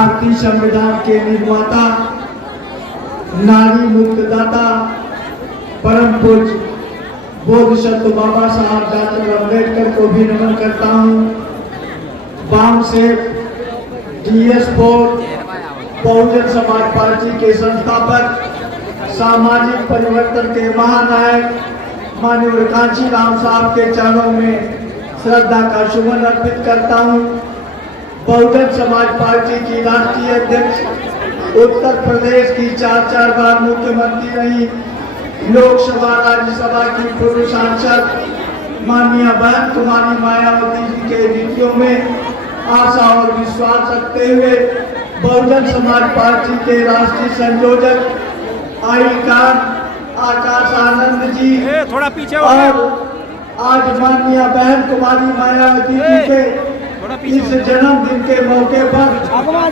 भारतीय संविधान के निर्माता, नारी मुक्तदाता, परम पूज्य बोधिसत्व बाबा साहब डॉक्टर अम्बेडकर को भी नमन करता हूँ। वाम से DS board Bahujan Samaj party के संस्थापक, सामाजिक परिवर्तन के महानायक माननीय कांची राम साहब के चरणों में श्रद्धा का सुमन अर्पित करता हूँ। बहुजन समाज पार्टी की राष्ट्रीय अध्यक्ष, उत्तर प्रदेश की 4 बार मुख्यमंत्री रही, लोकसभा राज्यसभा की पूर्व सांसद माननीय बहन कुमारी मायावती जी के नीतियों में आशा और विश्वास रखते हुए बहुजन समाज पार्टी के राष्ट्रीय संयोजक आई कांत आकाश आनंद जी थोड़ा पीछे और आज माननीय बहन कुमारी मायावती जी के इस जन्मदिन के मौके पर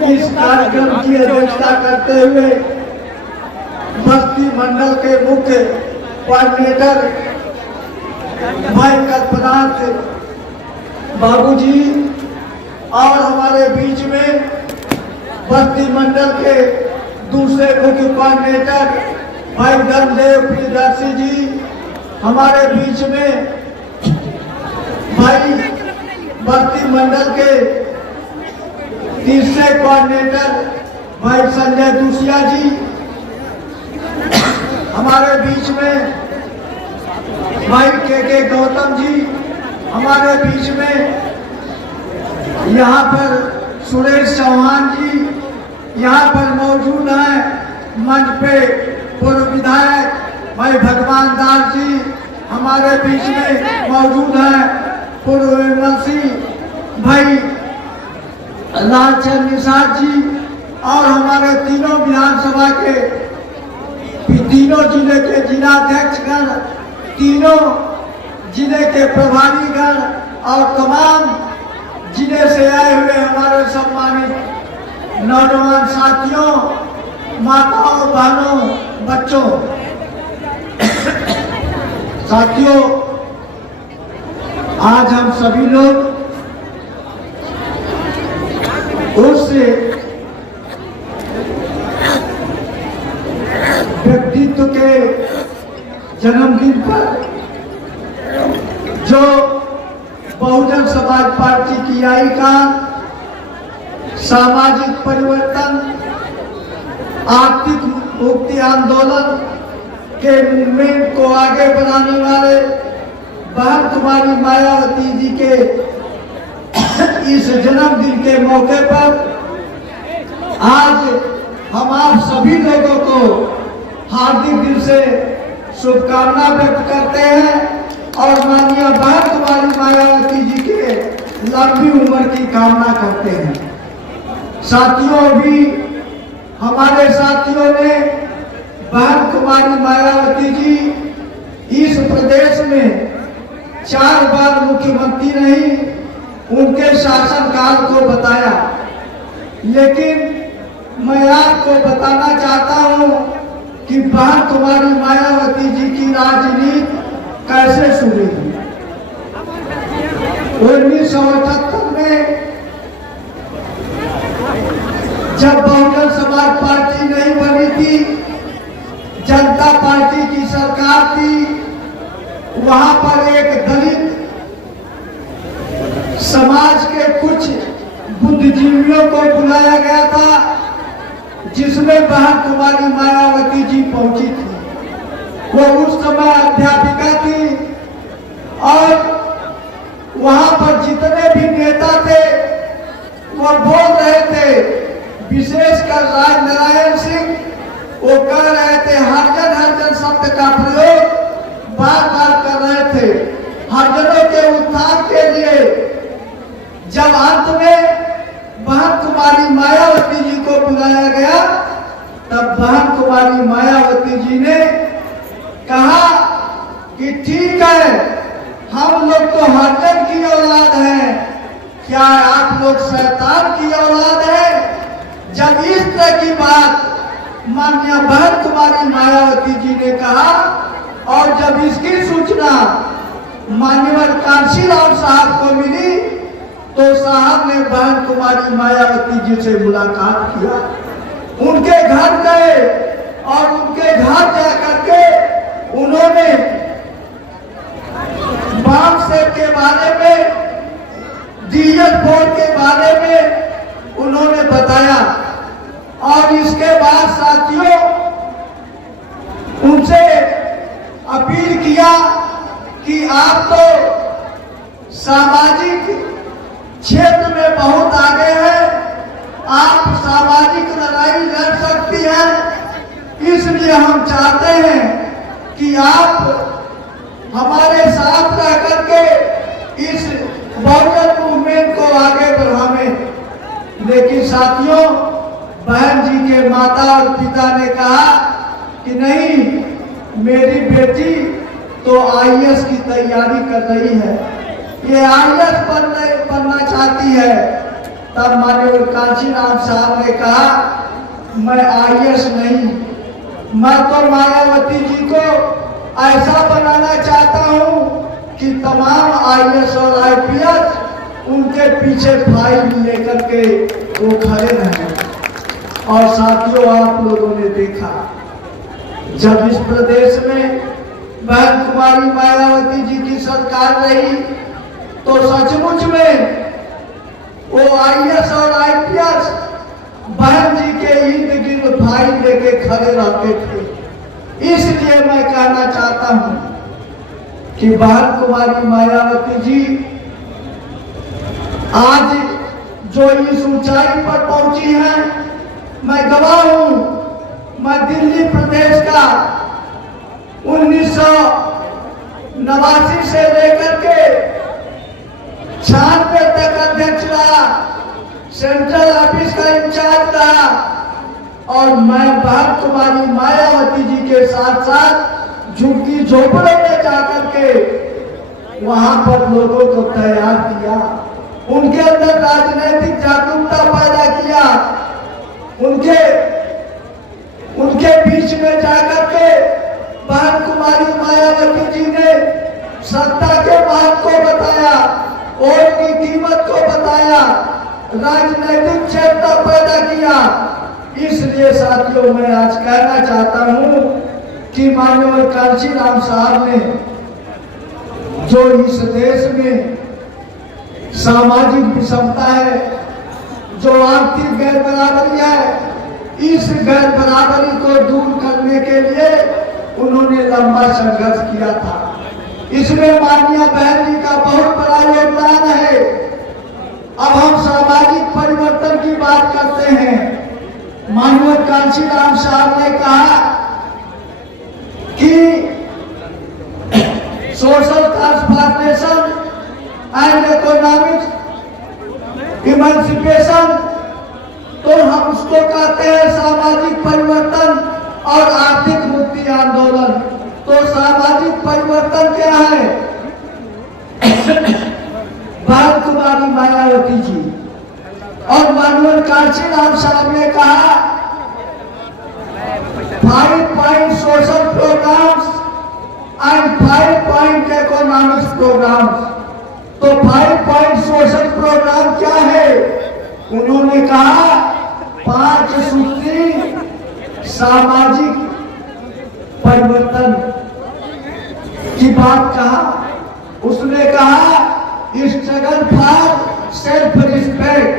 इस कार्यक्रम की अध्यक्षता करते हुए बस्ती मंडल के मुख्य कोऑर्डिनेटर भाई कल्पनाथ बाबू जी और हमारे बीच में बस्ती मंडल के दूसरे मुख्य कोऑर्डिनेटर भाई धर्मदेव प्रियदर्शी जी, हमारे बीच में भाई बस्ती मंडल के तीसरे कोऑर्डिनेटर भाई संजय दूसिया जी, हमारे बीच में भाई के गौतम जी, हमारे बीच में यहाँ पर सुरेश चौहान जी यहाँ पर मौजूद हैं। मंच पे पूर्व विधायक भाई भगवान दास जी हमारे बीच में मौजूद हैं। पूर्व एमएलसी भाई लालचंद निषाद जी और हमारे तीनों विधानसभा के तीनों जिले के जिलाध्यक्षगण, तीनों जिले के प्रभारीगण और तमाम जिले से आए हुए हमारे सम्मानित नौजवान साथियों, माताओं, बहनों, बच्चों, साथियों, आज हम सभी लोग उस व्यक्तित्व के जन्मदिन पर जो बहुजन समाज पार्टी की आई का सामाजिक परिवर्तन, आर्थिक मुक्ति आंदोलन के मूवमेंट को आगे बढ़ाने वाले बहन कुमारी मायावती जी के इस जन्मदिन के मौके पर आज हम आप सभी लोगों को हार्दिक दिल से शुभकामना व्यक्त करते हैं और माननीय बहन कुमारी मायावती जी के लंबी उम्र की कामना करते हैं। साथियों, अभी हमारे साथियों ने बहन कुमारी मायावती जी इस प्रदेश में 4 बार मुख्यमंत्री रही, उनके शासनकाल को बताया, लेकिन मैं आपको बताना चाहता हूं कि बहन कुमारी मायावती जी की राजनीति कैसे शुरू हुई। 1978 में जब बहुजन समाज पार्टी नहीं बनी थी, जनता पार्टी की सरकार थी, वहां पर एक दलित समाज के कुछ बुद्धिजीवियों को बुलाया गया था, जिसमें बहन कुमारी मायावती जी पहुंची थी। वो उस समय अध्यापिका थी और वहां पर जितने भी नेता थे वो बोल रहे थे, विशेषकर राज नारायण सिंह, वो कह रहे थे, हरिजन शब्द का प्रयोग बार बार कर रहे थे हरिजनों के उत्थान के लिए। जब अंत में बहन कुमारी मायावती जी को बुलाया गया, तब बहन कुमारी मायावती जी ने कहा कि ठीक है, हम लोग तो हरिजन की औलाद हैं, क्या आप लोग शैतान की औलाद है? जब इस तरह की बात माननीय बहन कुमारी मायावती जी ने कहा और जब इसकी सूचना माननीय कांशीराम साहब को मिली, तो साहब ने बहन कुमारी मायावती जी से मुलाकात किया, उनके घर गए और उनके घर जाकर के उन्होंने बाम सेब के बारे में, डीजल बोर्ड के बारे में उन्होंने बताया। और इसके बाद साथियों उनसे अपील किया कि आप तो सामाजिक क्षेत्र में बहुत आगे हैं, आप सामाजिक लड़ाई लड़ सकती हैं, इसलिए हम चाहते हैं कि आप हमारे साथ रह करके इस बहुजन मूवमेंट को आगे बढ़ावें। लेकिन साथियों बहन जी के माता और पिता ने कहा कि नहीं, मेरी बेटी तो आईएएस की तैयारी कर रही है, ये आईएएस बनना चाहती है। तब माननीय कांशीराम साहब ने कहा मैं आईएएस नहीं, मैं तो मायावती जी को ऐसा बनाना चाहता हूं कि तमाम आईएएस और आईपीएस उनके पीछे फाइल लेकर के वो खड़े रहें। और साथियों आप लोगों ने देखा जब इस प्रदेश में बहन कुमारी मायावती जी की सरकार रही तो सचमुच में वो आईएएस और आईपीएस बहन जी के इर्द गिर्द फाइल लेके खड़े रहते थे। इसलिए मैं कहना चाहता हूं कि बहन कुमारी मायावती जी आज जो इस ऊंचाई पर पहुंची हैं, मैं गवाह हूं। मैं दिल्ली प्रदेश का 1989 से लेकर के 96 तक अध्यक्ष रहा, सेंट्रल ऑफिस का इंचार्ज रहा और मैं बहन कुमारी मायावती जी के साथ साथ झुग्गी झोपड़े में जाकर के वहां पर लोगों को तैयार किया, उनके अंदर राजनीतिक जागरूकता पैदा किया, उनके बीच में जाकर के बहन कुमारी मायावती जी ने सत्ता के महत्व को बताया, वोट की कीमत को बताया, राजनीतिक चेतना पैदा किया। इसलिए साथियों मैं आज कहना चाहता हूं कि माननीय कांशीराम साहब ने जो इस देश में सामाजिक विषमता है, जो आर्थिक गैर बराबरी है, इस गैर बराबरी को दूर करने के लिए उन्होंने लंबा संघर्ष किया था। इसमें माननीय बहन जी का बहुत बड़ा योगदान है। अब हम सामाजिक परिवर्तन की बात करते हैं। माननीय कांशीराम साहब ने कहा कि social transformation and economic emancipation, तो हम उसको कहते हैं सामाजिक परिवर्तन और आर्थिक मुक्ति आंदोलन। तो सामाजिक परिवर्तन क्या है? बहन कुमारी मायावती जी और माननीय कांशीराम साहब ने कहा 5 point social programs and 5 point economics programs. तो 5 पॉइंट सोशल प्रोग्राम क्या है? उन्होंने कहा 5 सूत्री सामाजिक परिवर्तन की बात कहा। उसने कहा स्ट्रगल फॉर सेल्फ रिस्पेक्ट,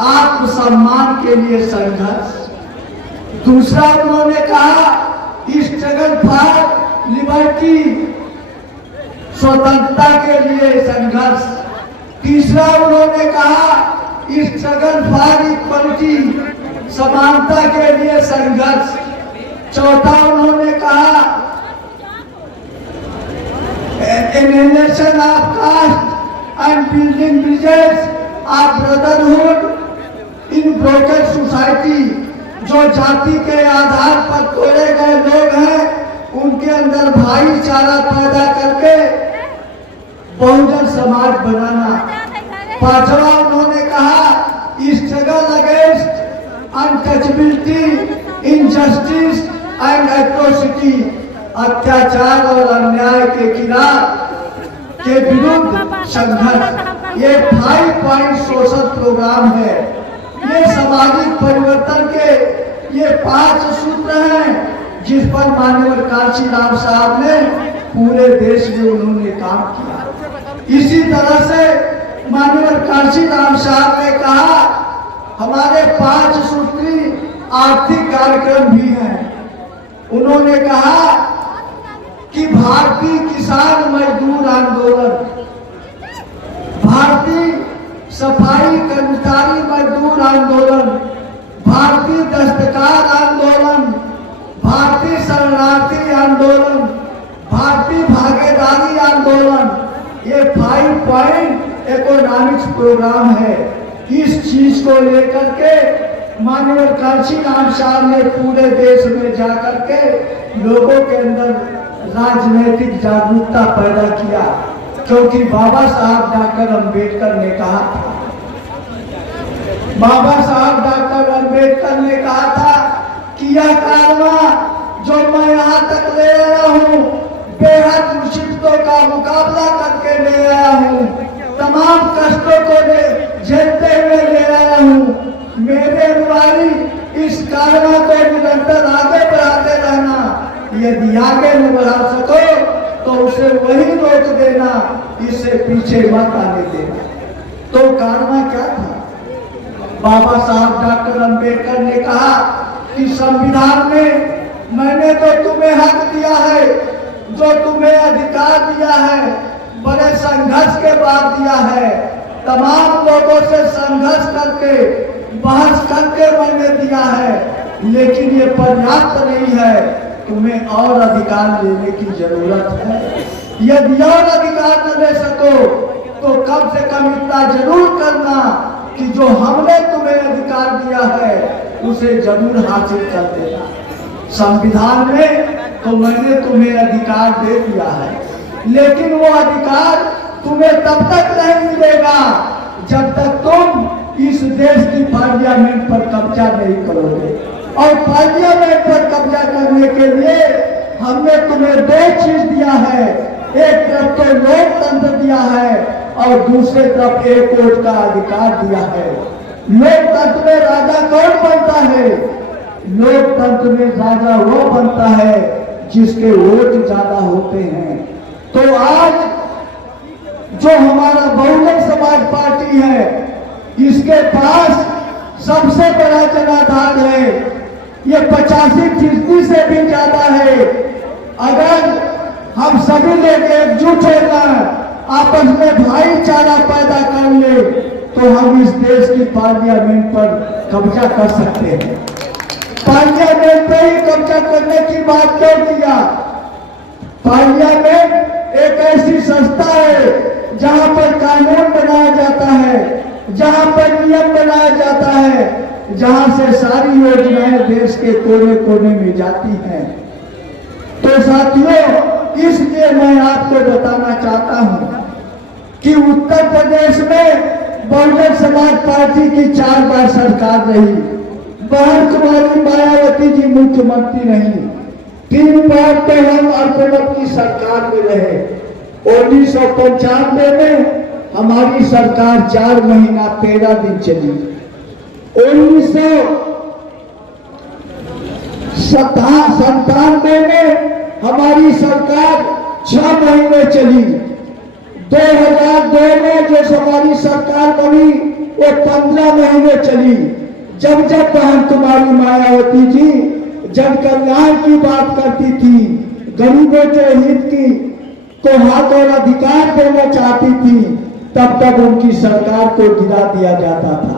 आत्मसम्मान के लिए संघर्ष। दूसरा उन्होंने कहा स्ट्रगल फॉर लिबर्टी, स्वतंत्रता के लिए संघर्ष। तीसरा उन्होंने कहा स्ट्रगल फॉर इक्वलिटी, समानता के लिए संघर्ष। चौथा उन्होंने कहा elimination of caste and building bridges of brotherhood in broken society. जो जाति के आधार पर तोड़े गए लोग हैं उनके अंदर भाईचारा पैदा करके बहुजन समाज बनाना। पांचवा उन्होंने कहा struggle against untouchability, injustice and atrocity, अत्याचार और अन्याय के खिलाफ के विरुद्ध संघर्ष। ये 5 पॉइंट सोशल प्रोग्राम है। ये सामाजिक परिवर्तन के ये 5 सूत्र हैं जिस पर माननीय कांशी राम साहब ने पूरे देश में उन्होंने काम किया। इसी तरह से माननीय कांशी राम साहब ने कहा हमारे 5 सूत्री आर्थिक कार्यक्रम भी हैं। उन्होंने कहा कि भारतीय किसान मजदूर आंदोलन, भारतीय सफाई कर्मचारी मजदूर आंदोलन, भारतीय दस्तकार आंदोलन, भारतीय शरणार्थी आंदोलन, भारतीय भागीदारी आंदोलन, ये 5 पॉइंट इकोनॉमिक्स प्रोग्राम है। इस चीज को लेकर के माननीय कांशी राम साहब ने पूरे देश में जाकर के लोगों के अंदर राजनीतिक जागरूकता पैदा किया, क्योंकि बाबा साहब डॉक्टर अंबेडकर ने कहा था, बाबा साहब डॉक्टर अंबेडकर ने कहा था कि यह कारवां जो मैं यहाँ तक ले आया हूँ बेहद मुसीबतों का मुकाबला करके ले आया हूँ, तमाम कष्टों को झेलते हुए ले आया हूँ। मेरे अनुयायी इस कारवां को निरंतर आगे बढ़ाते रहना, यदि आगे न बढ़ा सको तो उसे वही रोक देना, इसे पीछे मत आने देना। तो कारवां क्या था? बाबा साहब डॉक्टर अंबेडकर ने कहा कि संविधान में मैंने तो तुम्हें हक दिया है, जो तुम्हें अधिकार दिया है, बड़े संघर्ष के बाद दिया है, तमाम लोगों से संघर्ष करके बहस करके मैंने दिया है, लेकिन ये पर्याप्त नहीं है, तुम्हें और अधिकार लेने की जरूरत है। यदि और अधिकार न ले सको तो कम से कम इतना जरूर करना कि जो हमने तुम्हें अधिकार दिया है उसे जरूर हासिल कर देना। संविधान में तो मैंने तुम्हें अधिकार दे दिया है, लेकिन वो अधिकार तुम्हें तब तक नहीं मिलेगा जब तक तुम इस देश की पार्लियामेंट पर कब्जा नहीं करोगे। और पार्लियामेंट पर कब्जा करने के लिए हमने तुम्हें 2 चीज दिया है, एक तरफ तो लोकतंत्र दिया है और दूसरे तरफ 1 वोट का अधिकार दिया है। लोकतंत्र में राजा कौन बनता है? लोकतंत्र में राजा वो बनता है जिसके वोट ज्यादा होते हैं। तो आज जो हमारा बहुजन समाज पार्टी है, इसके पास सबसे बड़ा जनाधार है, ये 85% से भी ज्यादा है। अगर हम सभी लोग एकजुट होकर आपस में भाईचारा पैदा कर ले तो हम इस देश की पार्लियामेंट पर कब्जा कर सकते हैं। पार्लियामेंट पर ही कब्जा करने की बात क्यों किया? पार्लियामेंट एक ऐसी संस्था है जहां पर कानून बनाया जाता है, जहां पर नियम बनाया जाता है, जहां से सारी योजनाएं देश के कोने कोने में जाती हैं। तो साथियों, इसलिए मैं आपको बताना चाहता हूं कि उत्तर प्रदेश में बहुजन समाज पार्टी की 4 बार सरकार रही। बहन कुमारी मायावती जी मुख्यमंत्री रही। 3 बार तो हम अल्पमत की सरकार में रहे। 1995 में हमारी सरकार 4 महीना 13 दिन चली। 1997 में हमारी सरकार 6 महीने चली। 2002 में जो हमारी सरकार बनी वो 15 महीने चली। जब बहन कुमारी मायावती जी जन कल्याण की बात करती थी, गरीबों के हित की को हक और अधिकार देना चाहती थी, तब तक उनकी सरकार को गिरा दिया जाता था।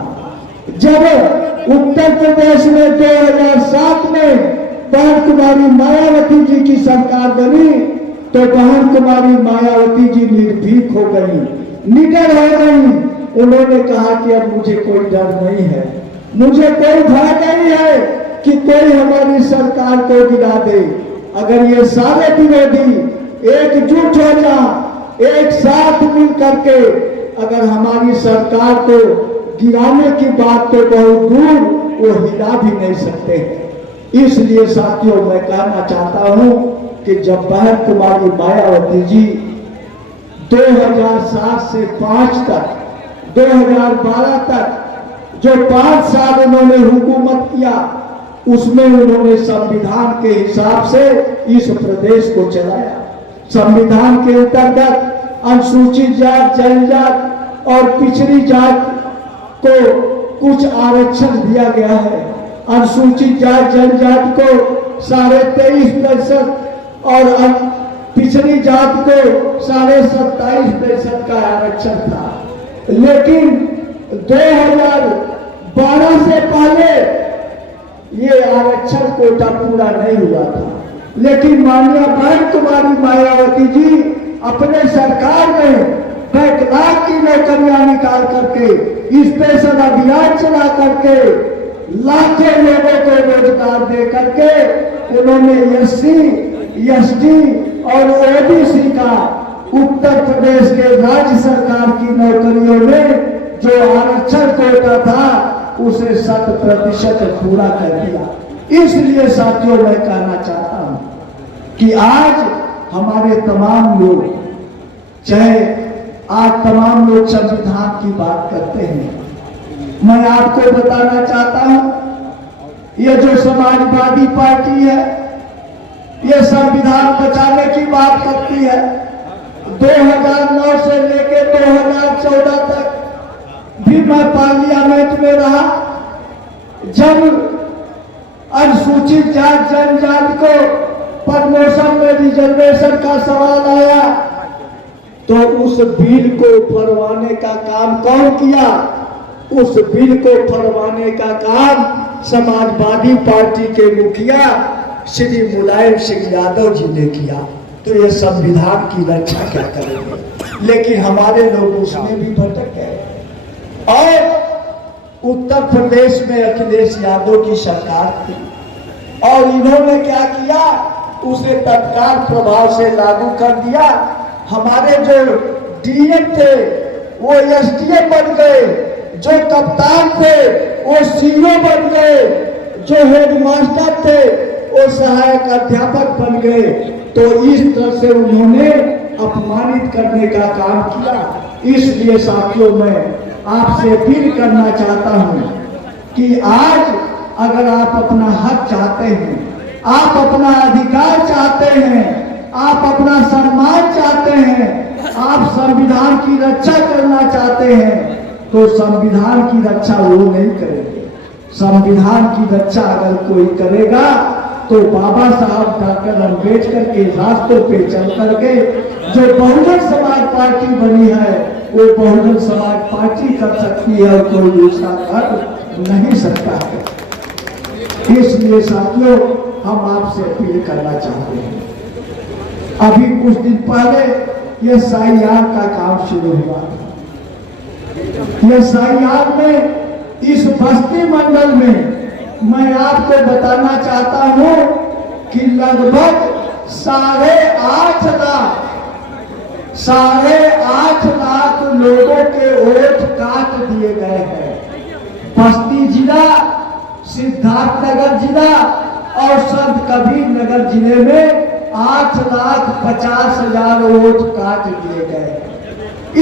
जब उत्तर प्रदेश में 2007 में बहन कुमारी मायावती जी की सरकार बनी तो बहन कुमारी मायावती जी निर्भीक हो गई, निडर हो गई। उन्होंने कहा कि अब मुझे कोई डर नहीं है, मुझे कोई भय नहीं है कि कोई हमारी सरकार को गिरा दे। अगर ये सारे विरोधी एकजुट हो जाए, एक साथ मिल करके अगर हमारी सरकार को गिराने की बात तो बहुत दूर, वो हिला भी नहीं सकते हैं। इसलिए साथियों, मैं कहना चाहता हूं कि जब बहन कुमारी मायावती जी 2007 से 5 तक 2012 तक जो 5 साल उन्होंने हुकूमत किया, उसमें उन्होंने संविधान के हिसाब से इस प्रदेश को चलाया। संविधान के अंतर्गत अनुसूचित जात, जनजात और पिछड़ी जात को कुछ आरक्षण दिया गया है। अनुसूचित जात जनजात को 23.5% और पिछड़ी जात को 27.5% का आरक्षण था। लेकिन 2012 से पहले ये आरक्षण कोटा पूरा नहीं हुआ था। लेकिन माननीय बहन कुमारी मायावती जी अपने सरकार में बैकलॉग की नौकरियां निकाल करके, स्पेशल अभियान चला करके लाखों लोगों को रोजगार दे करके उन्होंने SC, ST और OBC का उत्तर प्रदेश के राज्य सरकार की नौकरियों में जो आरक्षण कोटा था उसे 100% पूरा कर दिया। इसलिए साथियों मैं कहना चाहता हूं कि आज हमारे तमाम लोग, चाहे आज तमाम लोग संविधान की बात करते हैं, मैं आपको बताना चाहता हूं ये जो समाजवादी पार्टी है ये संविधान बचाने की बात करती है। 2009 से लेकर 2014 तक भी मैं पार्लियामेंट में रहा। जब अनुसूचित जात जनजाति को प्रमोशन में रिजर्वेशन का सवाल आया तो उस बिल को फरवाने का काम कौन किया? उस बिल को फरवाने का काम समाजवादी पार्टी के मुखिया श्री मुलायम सिंह यादव जी ने किया। तो ये संविधान की रक्षा क्या करेंगे? लेकिन हमारे लोग उसमें भी भटक गए। और उत्तर प्रदेश में अखिलेश यादव की सरकार थी और इन्होंने क्या किया? उसे तत्काल प्रभाव से लागू कर दिया। हमारे जो DM थे वो SDM बन गए, जो कप्तान थे वो CO बन गए, जो हेडमास्टर थे वो सहायक अध्यापक बन गए। तो इस तरह से उन्होंने अपमानित करने का काम किया। इसलिए साथियों मैं आपसे अपील करना चाहता हूं कि आज अगर आप अपना हक चाहते हैं, आप अपना अधिकार चाहते हैं, आप अपना सम्मान चाहते हैं, आप संविधान की रक्षा करना चाहते हैं, तो संविधान की रक्षा वो नहीं करेंगे। संविधान की रक्षा अगर कोई करेगा तो बाबा साहब डॉक्टर अम्बेडकर के रास्तों पे चल करके जो बहुजन समाज पार्टी बनी है वो बहुजन समाज पार्टी कर सकती है और कोई दूसरा कर नहीं सकता है। इसलिए साथियों हम आपसे अपील करना चाहते हैं। अभी कुछ दिन पहले ये साइयार का काम शुरू हुआ था। ये साइयार में इस बस्ती मंडल में मैं आपको बताना चाहता हूं कि लगभग 8.5 लाख लोगों के वोट काट दिए गए हैं। बस्ती जिला, सिद्धार्थनगर जिला और संत कबीर नगर जिले में 8,50,000 वोट काट दिए गए।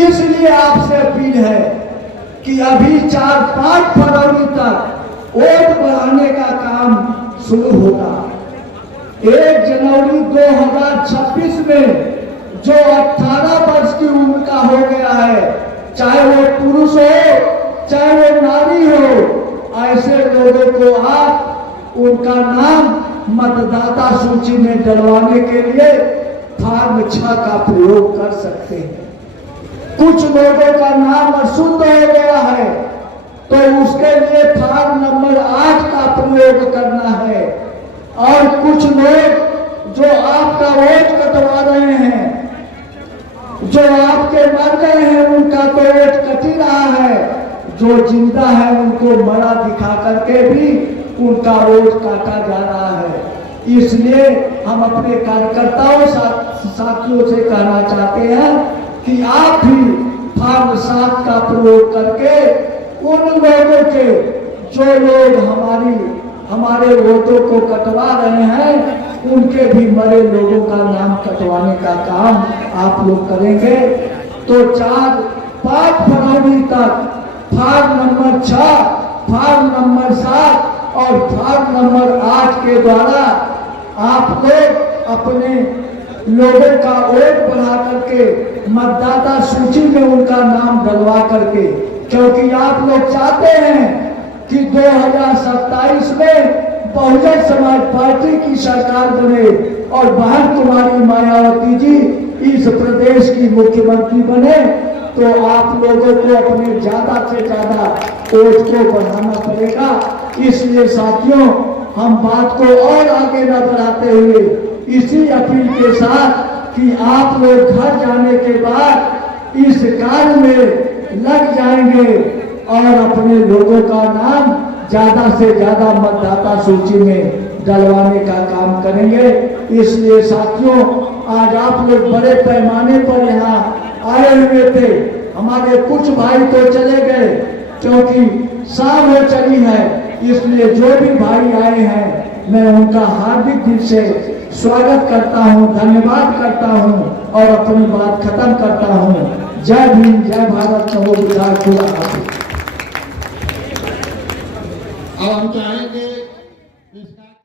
इसलिए आपसे अपील है कि अभी 4-5 फरवरी तक वोट बढ़ाने का काम शुरू होगा। 1 जनवरी 2026 में जो 18 वर्ष की उम्र का हो गया है, चाहे वो पुरुष हो चाहे वो नारी हो, ऐसे लोगों को आप उनका नाम मतदाता सूची में डलवाने के लिए फॉर्म 6 का प्रयोग कर सकते हैं। कुछ लोगों का नाम अशुद्ध हो गया है तो उसके लिए फॉर्म नंबर 8 का प्रयोग करना है। और कुछ लोग जो आपका वोट कटवा रहे हैं, जो आपके मर गए हैं उनका तो वोट कट ही रहा है, जो जिंदा है उनको मरा दिखा करके भी उनका वोट काटा जा रहा है। इसलिए हम अपने कार्यकर्ताओं साथियों से कहना चाहते हैं कि आप भी फॉर्म 7 का प्रयोग करके उन लोगों के जो लोग हमारे वोटों को कटवा रहे हैं उनके भी मरे लोगों का नाम कटवाने का काम आप लोग करेंगे तो 4 5 फरवरी तक फार्म नंबर 6, फार्म नंबर 7 और फार्म नंबर 8 के द्वारा आप लोग अपने लोगों का वोट बना करके मतदाता सूची में उनका नाम डलवा करके, क्योंकि आप लोग चाहते हैं कि 2027 में बहुजन समाज पार्टी की सरकार बने और बहन कुमारी मायावती जी इस प्रदेश की मुख्यमंत्री बने, तो आप लोगों को अपने ज्यादा से ज्यादा वोट को बढ़ाना पड़ेगा। इसलिए साथियों, हम बात को और आगे न बढ़ाते हुए इसी अपील के साथ कि आप लोग घर जाने के बाद इस कार्य में लग जाएंगे और अपने लोगों का नाम ज्यादा से ज्यादा मतदाता सूची में डलवाने का काम करेंगे। इसलिए साथियों, आज आप लोग बड़े पैमाने पर यहाँ आए हुए थे। हमारे कुछ भाई तो चले गए क्योंकि शाम हो चली है, इसलिए जो भी भाई आए हैं मैं उनका हार्दिक दिल से स्वागत करता हूं, धन्यवाद करता हूं और अपनी बात खत्म करता हूं। जय भीम, जय भारत, खुदा हाफिज। अब हम चाहेंगे